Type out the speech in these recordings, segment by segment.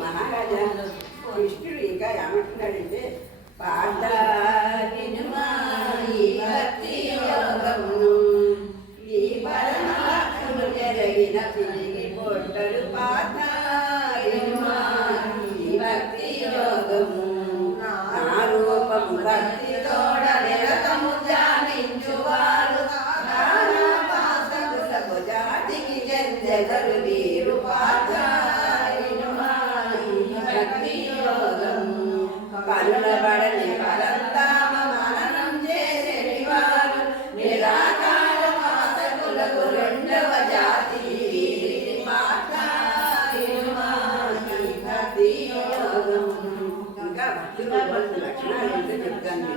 మహారాజా కృష్ణుడు ఇంకా ఏమంటున్నాడంటే పాత ఈ పరమాత్మను జరిగిన తిరిగి పొట్టలు పాత భక్తి యోగము నా రూపము భక్తి తోడ నిరతము ధ్యానించువారు పాసకులకు జాతికి చెందెదరు వీరు పాత భక్తి యోగము కనులబడని పరంతామ మననం చేసేటి వారు నిరాకార పాసకులకు రెండవ జాతి పాత భక్తి యోగము. ఇంకా భక్తి లక్షణాలు ఏంటో చెప్తాను.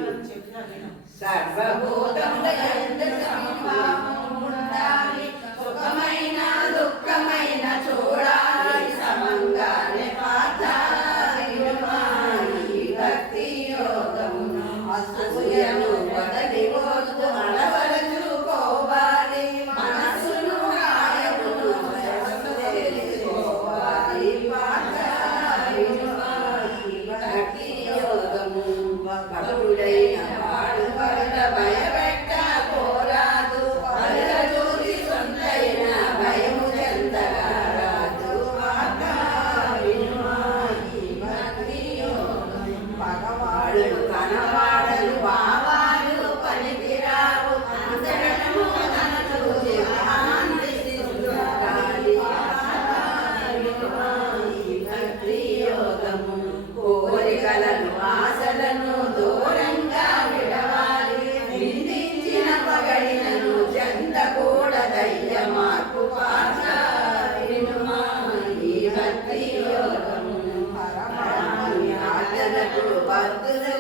సర్వభూతముల యందు సమభావము ఉండాలి, సుఖమైన దుఃఖమైన చూడాలి సమంగానే పాత భక్తి యోగమును. అసూయను వదలి వద్దు అలవరచుకోవాలి, మనసును కాయమును తెలుసుకోవాలి పాత భక్తి యోగము. భక్తుడైన వాడు వల్ల భయపెట్టకోరాదు, వల్ల చూసి సొంతైన భయము చెందరాదు పాత భక్తి యోగము. పగవాడు కనవాడలు భావాలు పనికిరావు, అంతరము తన చూసి ఆనందించాలి భక్తి యోగము. కోరికలను ఆశలను దూరంగా విడవాలి, నిందించిన పగడినను చెందకూడదయ్య మార్పు పాత భక్తి యోగము. ఆచరణకు భక్తులు